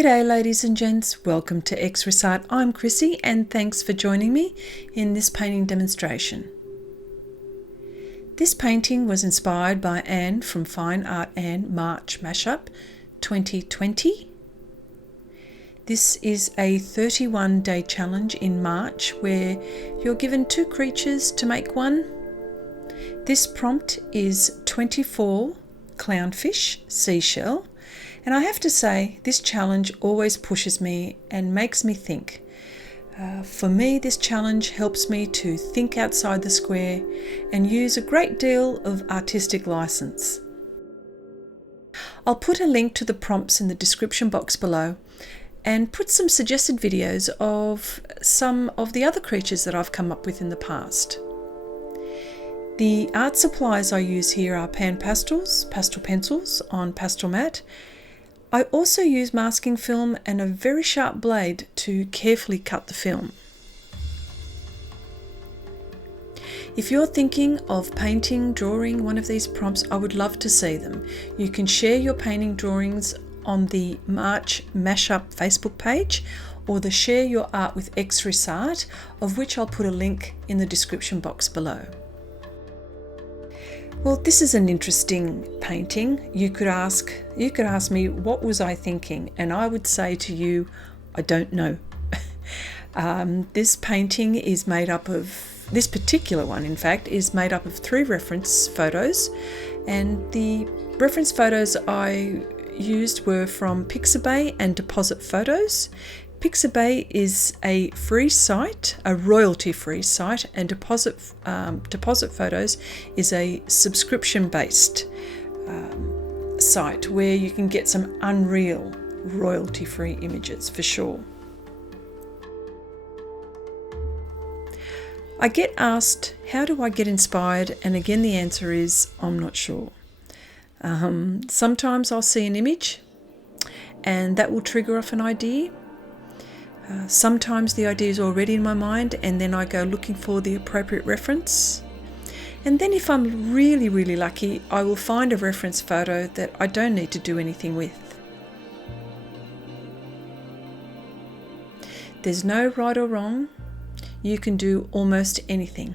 G'day ladies and gents, welcome to Xrissart. I'm Chrissy and thanks for joining me in this painting demonstration. This painting was inspired by Anne from FineArtAnne March Mashup 2020. This is a 31-day challenge in March where you're given 2 creatures to make one. This prompt is 24 clownfish seashell. And I have to say, this challenge always pushes me and makes me think. For me, this challenge helps me to think outside the square and use a great deal of artistic license. I'll put a link to the prompts in the description box below and put some suggested videos of some of the other creatures that I've come up with in the past. The art supplies I use here are PanPastels, pastel pencils on Pastelmat. I also use masking film and a very sharp blade to carefully cut the film. If you're thinking of painting, drawing one of these prompts, I would love to see them. You can share your painting drawings on the March Mashup Facebook page or the Share Your Art with Xrissart, of which I'll put a link in the description box below. Well, this is an interesting painting. You could ask me, what was I thinking? And I would say to you, I don't know. This painting is made up of, this particular one in fact, is made up of 3 reference photos. And the reference photos I used were from Pixabay and Deposit Photos. Pixabay is a free site, a royalty-free site, and Deposit Photos is a subscription-based site where you can get some unreal royalty-free images for sure. I get asked, how do I get inspired? And again, the answer is, I'm not sure. Sometimes I'll see an image and that will trigger off an idea. Sometimes the idea is already in my mind and then I go looking for the appropriate reference. And then if I'm really, really lucky, I will find a reference photo that I don't need to do anything with. There's no right or wrong. You can do almost anything.